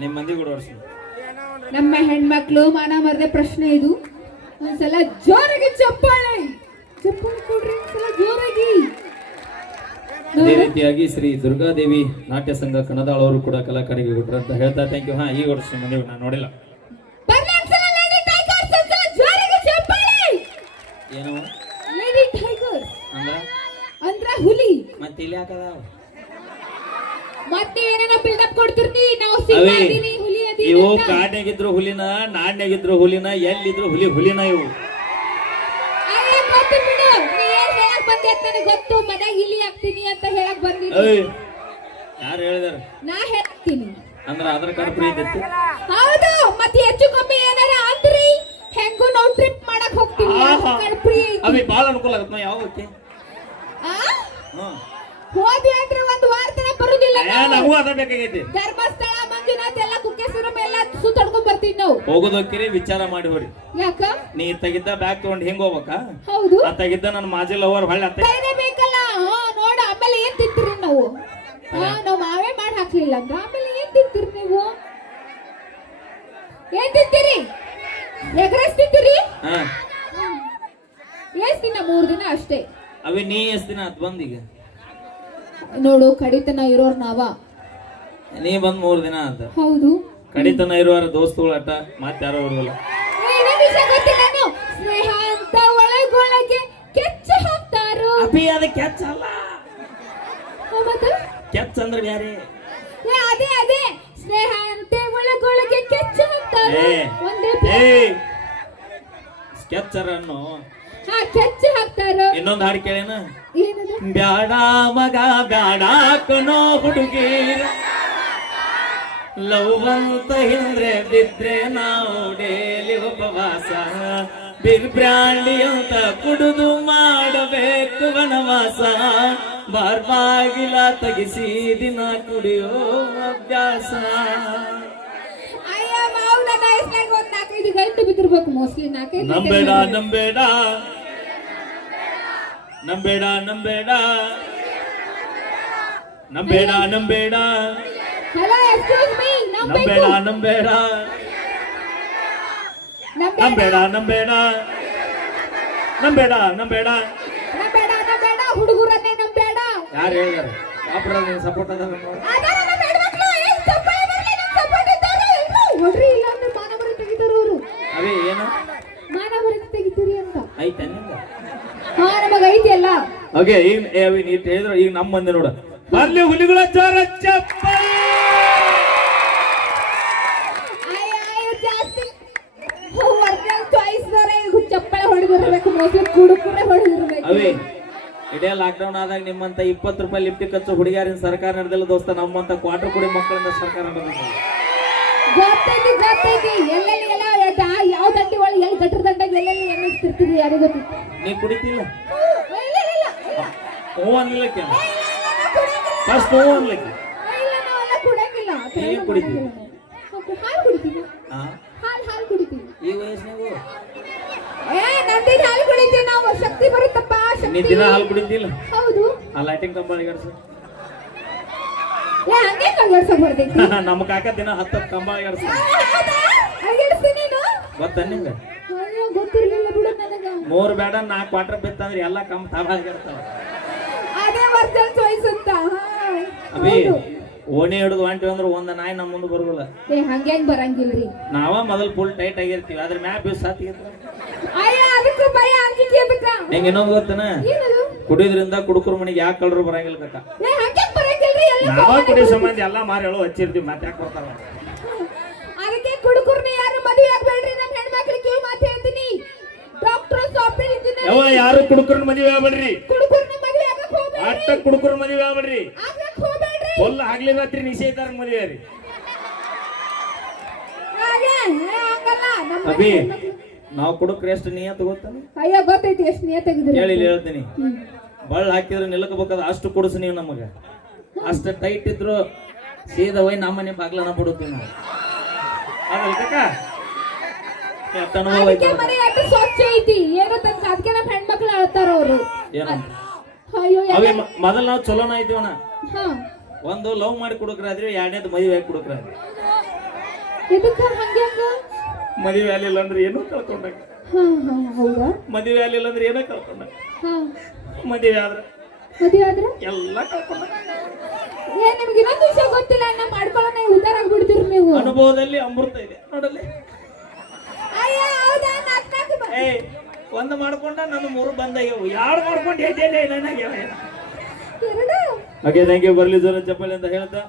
ನಿಮ್ಮ ಮಂದಿ ಕೂಡ ನಮ್ಮ ಹೆಣ್ಮಕ್ಳು ಮಾನ ಮರದ ಪ್ರಶ್ನೆ ಇದು. ಒಂದ್ಸಲ ಜೋರಾಗಿ ಚಪ್ಪಾಳೆ. ಚಪ್ಪಾಳೆ ಕೊಡ್ರಿ ಒಂದ್ಸಲ ಜೋರಾಗಿ. ಅದೇ ರೀತಿಯಾಗಿ ಶ್ರೀ ದುರ್ಗಾದೇವಿ ನಾಟ್ಯ ಸಂಘ ಕನ್ನದಾಳ ಅವರು ಕೂಡ ಕಲಾಕಾರಿಗೆ ಕೊಟ್ಟರು ಅಂತ ಹೇಳ್ತಾ ಥ್ಯಾಂಕ್ ಯು ಹಾ ಈಗ ವರ್ಷ ಮಂದಿ ನಾನು ನೋಡಿಲ್ಲ ಬರ್ಲಿ ಒಂದ್ಸಲ ಲೇಡಿ ಟೈಗರ್ಸ್ ಒಂದ್ಸಲ ಜೋರಾಗಿ ಚಪ್ಪಾಳೆ ಏನು ಲೇಡಿ ಟೈಗರ್ಸ್ ಅಂದ್ರ ಅಂದ್ರ ಹುಲಿ. ಮತ್ತೆ ಇಲ್ಲಿ ಹಾಕದ? ಮತ್ತೆ ಏನೇನೋ ಬಿಲ್ಡಪ್ ಕೊಡ್ತಿರ್ತಿ ನಾವು ಸಿಂಹ ಅದೀನಿ ಹುಲಿ ಅದೀನಿ ಇವು ಅಂತ. ಕಾಡ್ನಾಗಿದ್ರು ಹುಲಿನ ನಾಣ್ಯಾಗಿದ್ರು ಹುಲಿನ ಎಲ್ಲಿದ್ರು ಹುಲಿ ಹುಲಿನ ಇವು. ಅಯ್ಯ, ಗೊತ್ತು ಬಿಡು. ನೀ ಏನ್ ಹೇಳಕ್ ಬಂದೆ ಅಂತ ನನಗ್ ಗೊತ್ತು. ಮನ್ಯಾಗ ಇಲ್ಲಿ ಹಾಕ್ತೀನಿ ಅಂತ ಹೇಳಕ್ ಏಯ್ ಯಾರು ಹೇಳಿದಾರ? ನಾ ಹೇಳ್ತೀನಿ. ಅಂದ್ರ ಆಧಾರ್ ಕಾರ್ಡ್ ಫ್ರೀ ಇದ್ದಿತ್ತು? ಹೌದು ಮತ್ತೆ ಹೆಚ್ಚು ಕಮ್ಮಿ ಏನಾರ ಅಂದ್ರಿ ಹೆಂಗು ನಾವು ಟ್ರಿಪ್ ಮಾಡಕ್ ಹೋಗ್ತೀವಿ. ಆಹಾ. ಫ್ರೀ ಐತಿ. ಅವಿ ಬಾಳ ಅನುಕೂಲ ಆಗುತ್ತೆ ಯಾವ? ಹ್ಮ್ ಹೋದ್ವಿ ಅಂದ್ರೆ ಒಂದ್ ವಾರ ತನ ಬರುದಿಲ್ಲ ನಾವು. ಅದ ಬೇಕಾಗೈತಿ. ಧರ್ಮಸ್ಥಳ ಮಂಜುನಾಥ್ ಎಲ್ಲ ಕುಕ್ಕೆಸುರ ಎಲ್ಲ ಸುತ್ತಾಡ್ಕೊಂಡ್ ಬರ್ತೀವಿ ನಾವು. ಹೋಗೋದಕ್ಕಿರಿ ವಿಚಾರ ಮಾಡಿ ಹೋರಿ ಯಾಕ? ನೀ ತೆಗಿದ್ದ ಬ್ಯಾಗ್ ತಗೊಂಡ್ ಹೆಂಗ್ ಹೋಗ್ಬೇಕಾ? ಹೌದು. ತೆಗಿದ್ದ ನನ್ನ ಮಾಜಿ ಲವರ್ ಹೊಳ್ಳಿ ಅತ್ತ. ಬೇಕಲ್ಲ? ಹಾ ನೋಡ ಆಮೇಲೆ ಏನ್ ತಿಂತೀರಿ ನಾವು? ಹಾ. ನಾವು ಮಾವೇ ಮಾಡಿ ಹಾಕ್ಲಿಲ್ಲ ಅಂದ್ರೆ ಆಮೇಲೆ ಏನ್ ತಿಂತೀರಿ ನೀವು? ಏನ್ ತಿಂತೀರಿ? ಎಗ್ರೆಸ್ ತಿಂತೀರಿ? ಹಾ. ಎಷ್ಟ್ ದಿನ? ಮೂರ್ ದಿನ ಅಷ್ಟೇ. ಅವಿ ನೀ ಎಷ್ಟ್ ದಿನ ಆತ್ ಬಂದ್ ಈಗ? ನೋಡು ಕಡಿತನ ಇರೋರ್ ನಾವ. ನೀ ಬಂದ್ ಮೂರ್ ದಿನ ಅಂತ ಹೌದು. ಕಡಿತನ ಇರುವಾರ ದೋಸ್ತುಗಳ ಅಟ್ಟ ಮತ್ ಯಾರೋ ಗೊತ್ತಿಲ್ಲೇನು? ಸ್ನೇಹ ಅಂತ ಒಳಗೊಳಗೆ ಕೆಚ್ಚ ಹಾಕ್ತಾರು? ಅದು ಅದ ಕೆಚ್ಚ ಅಲ್ಲ. ಮತ್ತೆ? ಕೆಚ್ಚ ಅಂದ್ರೆ ಬ್ಯಾರೆ. ಏ, ಅದೇ ಅದೇ. ಸ್ನೇಹ ಅಂತ ಒಳಗೊಳಗೆ ಕೆಚ್ಚ ಹಾಕ್ತಾರು? ಏ ಒಂದೇ ಏ ಅನ್ನು ಹಾ ಕೆಚ್ಚ ಹಾಕ್ತಾರ? ಇನ್ನೊಂದು ಹಾಡು ಕೇಳೇನ? ಏನದು? ಬ್ಯಾಡ ಮಗ ಬ್ಯಾಡ ಕಣೋ ಹುಡುಗಿ. ಲವ್ ಅಂತ ಹಿಂದ್ರೆ ಬಿದ್ರೆ ನಾವು ಡೇಲಿ ಉಪವಾಸ. ಬಿರ್ಬ್ರಾಂಡಿ ಅಂತ ಕುಡಿದು ಮಾಡಬೇಕು ವನವಾಸ. ಬಾರ್ಬಾಗಿಲ ತಗಿಸಿ ದಿನ ಕುಡಿಯೋ ಅಭ್ಯಾಸ. ನಂಬೇಡ ಮಾವು ನನ್ನ ವಯಸ್ಸಿನಾಗ ಒಂದ್ ನಾಲ್ಕೈದು ಗಂಟು ಬಿದ್ದಿರ್ಬೇಕು ಮೋಸ್ಟ್ಲಿ ನಾಲ್ಕೈದು ಗಂಟೆ ನಂಬೇಡ ಬಿದ್ದಿರ್ಬೇಕು. ನಂಬೇಡ ನಂಬೇಡ ನಂಬೇಡ. ನಂಬೇಡ ನಂಬೇಡ. ನಂಬೇಡ ನಂಬೇಡ. ನಂಬೇಡ. ನಂಬೇಡ ನಂಬೇಡ. ನಂಬೇಡ ಹುಡುಗರನ್ನೇ ನಂಬೇಡ. ಯಾರು ಹೇಳಿದಾರೆ? ಅಪ್ರ ಸಪೋರ್ಟ್ ಅದ. ಹೊಡ್ರಿ ಇಲ್ಲ ಅಂದ್ರೆ ಮಾನವರೇ ತೆಗಿತಾರ ಅವರು ಅವೇ ಏನು? ಮಾನವರ ತೆಗಿತೀರಿ ಅಂತ. ಆಯ್ತಾ ನಿಂದ ಓಕೆ ಈಗ ಹೇಳಿದ್ರು ಈಗ ನಮ್ಮ ಮಂದಿ ನೋಡ. ಬರ್ಲಿ ಹುಲಿಗಳ ಜೋರ ಚಪ್ಪಳೆ ಹೊಡೆದಿರ್ಬೇಕು ಕುಡುಕುರೆ ಹೊಡೆದಿರ್ಬೇಕು ಅವೇ ಇಡೇ ಲಾಕ್ಡೌನ್ ಆದಾಗ ನಿಮ್ಮಂತ ಇಪ್ಪತ್ತು ರೂಪಾಯಿ ಲಿಫ್ಟ್ ಖರ್ಚು ಹುಡುಗಿಯರಿನ ಸರ್ಕಾರ ನಡೆದಿಲ್ಲ ದೋಸ್ತ ನಮ್ಮಂತ ಕ್ವಾರ್ಟರ್ ಕುಡಿ ಮಕ್ಕಳಿಂದ ಸರ್ಕಾರ ನಡೆದಿಲ್ಲ. ಗೊತ್ತೈತಿ ಗೊತ್ತೈತಿ. ಎಲ್ಲೆಲ್ಲಿ ಎಲ್ಲ ಯಾ- ಯಾವ ದಂಡಿ ಒಳಗೆ ಎಲ್ಲಿ ಗಟ್ರ ದಂಡಾಗ ಎಲ್ಲೆಲ್ಲಿ ಎನ್ನಿಸ್ತಿರ್ತೀರಿ ಯಾರಿಗೂ ಗೊತ್ತಿತ್ತು ನೀ ಕುಡಿತಿಲ್ಲ? ಹೂ ಅನ್ಲಿಕ್ಕೆ ಫಸ್ಟ್ ಹೂ ಅನ್ಲಿಕ್ಕೆ. ಏನ್ ಕುಡಿತೀವಿ? ಈ ವಯಸ್ಸಿನಾಗು? ಶಕ್ತಿ ದಿನ ಹಾಲು ಕುಡಿತಿಲ್ಲ ಆ ಲೈಟಿಂಗ್ ಕಂಬಳಿ ಗಡ್ಸು ನಮ್ಮ ಕಾಕ ದಿನ ಹತ್ತ ಕಂಬ ಗಡ್ಸ ಗೊತ್ತ ಮೂರ್ ಬೇಡ ನಾಲ್ಕು ಕ್ವಾರ್ಟರ್ ಬಿತ್ತಂದ್ರೆ ಎಲ್ಲಾ ಕಂಬ ತಾಳ ಅದೇ. ಅಭಿ. ಓಣಿ ಹಿಡಿದು ಹೊಂಟಿವಿ ಅಂದ್ರೆ ಒಂದ್ ನಾಯಿ ನಮ್ಮ ಮುಂದೆ ಬರೋಲ್ಲ ಏ ಹಂಗೇನ್ ಬರಂಗಿಲ್ರಿ ನಾವ ಮೊದಲ್ ಫುಲ್ ಟೈಟ್ ಆಗಿರ್ತೀವಿ ಅದ್ರ ಮ್ಯಾಪ್ ಬೀಸ್ ಸಾತಿ ಅಯ್ಯ ಅದಕ್ಕೂ ಭಯ ಅಂಜಿಕೆ ಅದಕ್ಕ ಹೆಂಗ ಇನ್ನೊಂದು ಗೊತ್ತನ? ಏನದು? ಕುಡಿಯೋದ್ರಿಂದ ಕುಡುಕರ ಮನೆಗೆ ಯಾಕೆ ಕಳ್ರು ಬರಂಗಿಲ್ಲ ಕಕ್ಕ ಏ ಹಂಗೆ ಬರಂಗಿಲ್ರಿ ಎಲ್ಲ ನಾವ ಕುಡಿಯೋ ಸಂಬಂಧ ಎಲ್ಲ ಮಾರಿ ಹೇಳೋ ಹಚ್ಚಿರ್ತೀವಿ ಮತ್ತೆ ಯಾಕೆ ಬರ್ತಾವ ಅದಕ್ಕೆ ಕುಡುಕರ್ನ ಯಾರು ಮದುವೆ ಆಗ್ಬೇಡ್ರಿ ನಮ್ಮ ಹೆಣ್ಮಕ್ಳಿಗೆ ಕಿವಿ ಮಾತು ಹೇಳ್ತೀನಿ. ಡಾಕ್ಟರ್ ಸಾಫ್ಟ್ವೇರ್ ಇಂಜಿನಿಯರ್ ಯಾವ ಯಾರು ಮದುವೆ ಆಗ್ಬೇಡ್ರಿ? ಅಟ್ಟ ಕುಡುಕರ ಮದುವೆ ಆಗ್ಬೇಡ್ರಿ. ಫುಲ್ ಆಗ್ಲಿಲ್ಲತ್ರಿ ನಿಷೇಧಾರ ಮದುವೆ ರೀ ಅಭಿ ನಾವು ಕುಡುಕ್ರ ಎಷ್ಟು ನಿಯತ್ ಗೊತ್ತಾನ? ಅಯ್ಯ ಗೊತ್ತೈತಿ ಎಷ್ಟು ನಿಯತ್ತಾಗಿದ್ರಿ ಹೇಳಿ ಇಲ್ಲಿ ಹೇಳ್ತೀನಿ. ಬಳ್ಳ ಹಾಕಿದ್ರೆ ನಿಲ್ಕಬೇಕಾದ ಅಷ್ಟು ಕುಡಿಸ್ ನೀವು ನಮಗ. ಅಷ್ಟ ಟೈಟ್ ಇದ್ರು ಸೀದಾ ಹೋಯ್ ನಮ್ಮನೆ ಬಾಗ್ಲನ ಬಿಡುತ್ತೀವಿ ನಾವು. ಅದಲ್ಲ ಕಕ್ಕ ಅನುಭವ ಐತೆ ಮನೆ ಅಷ್ಟು ಸ್ವಚ್ಛ ಐತಿ. ಏನೋ ತನಕ ಅದಕ್ಕೆ ನಮ್ಮ ಹೆಣ್ಮಕ್ಳು ಅಳ್ತಾರ ಅವರು ಏನು ಅಯ್ಯೋ ಅವೇ ಮೊದಲು ನಾವು ಚಲೋನ ಇದ್ದೀವಣ ಒಂದು ಲವ್ ಮಾಡಿ ಕುಡುಕ್ರಾದ್ರಿ ಎರಡನೇದು ಮದುವೆ ಆಗಿ ಕುಡುಕ್ರಾದ್ರಿ. ಮದುವೆ ಆಗಲಿಲ್ಲ ಅಂದ್ರೆ ಏನೂ ಕಳ್ಕೊಂಡಾಗ. ಮದುವೆ ಆಗಲಿಲ್ಲ ಅಂದ್ರೆ ಏನೋ ಕಳ್ಕೊಂಡ ಮದುವೆ ಆದ್ರೆ? ಮದುವೆ ಆದ್ರ? ಎಲ್ಲ ಕಳ್ಕೊಂಡ ಏ ನಿಮ್ಗೆ ಇನ್ನೊಂದು ವಿಷಯ ಗೊತ್ತಿಲ್ಲ ಅಣ್ಣ ಮಾಡ್ಕೊಳ್ಳೋಣ ಉದ್ದಾರ ಆಗ್ಬಿಡ್ತೀರಿ ನೀವು. ಅನುಭವದಲ್ಲಿ ಅಮೃತ ಇದೆ ನೋಡಲ್ಲಿ. ಅಯ್ಯ ಹೌದಾ? ಏಯ್ ಒಂದು ಮಾಡ್ಕೊಂಡ ನನ್ನ ಮೂರು ಬಂದಾಗ್ಯವು ಯಾರು ಮಾಡ್ಕೊಂಡು ಹೇಳ್ತೇನೆ ನನಗೆ? ಹಾಗೆ ಓಕೆ ಥ್ಯಾಂಕ್ ಯು ಬರ್ಲಿ ಜೋರ ಚಪ್ಪಲಿ ಅಂತ ಹೇಳ್ತಾ.